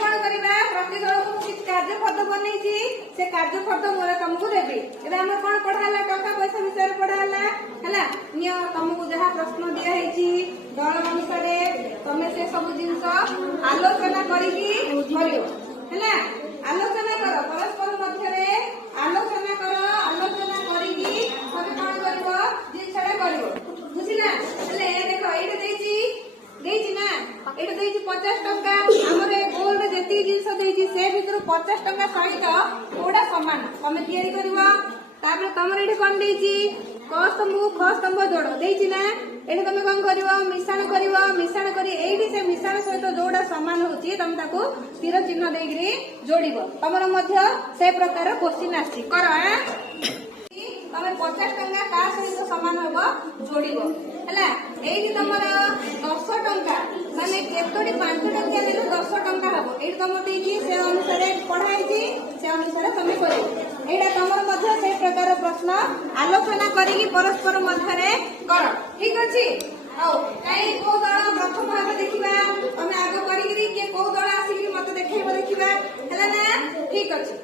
कौन करबा प्रति दल को कार्य फर्द बनैछि से कार्य फर्द मोर तुमको देबी एबे हम कोन पढाला टका पैसा विषय पढाला हला नियो तुमको जहा प्रश्न दिया हैछि दल अनुसार तमे से सब जिंस आलोचना करिकी करियो हला आलोचना करो परस्पर मध्य रे आलोचना करो आलोचना करिकी सब कोन करबो जिंसडा करियो बुझिला हले देखो एटा देछि ना एटा देछि 50 टका हमरे गोल्ड जेती जिंस देछि से भितर 50 टका सहित ओडा समान तमे तयारी करबो तापर तमरे एठी कोन देछि क स्तंभ जोड़ देछि ना एठी तमे कोन करबो मिश्रण करी एठी से मिश्रण सहित जोडा समान होछि तमे ताको तीर चिन्ह देगिरी जोडिबो तमरो मध्य से प्रकार क्वेश्चन आछि करो तमे 50 टका का सहित समान होबो जोडिबो हला एठी तमरो 10 टका माने केतोडी 5 टका देले 10 टका हबो एठी तम देछि से अनुसार पढाइछि से अनुसार तमे करियो एटा तमरो मध्य से प्रकार प्रश्न आलोचना करिकी परस्पर मध्य रे कर ठीक अछि औ काई को दल प्रथम भाग देखिबा तमे आगो करिकी के को दल आसीकी मते देखैबो देखिबा हला ना ठीक अछि।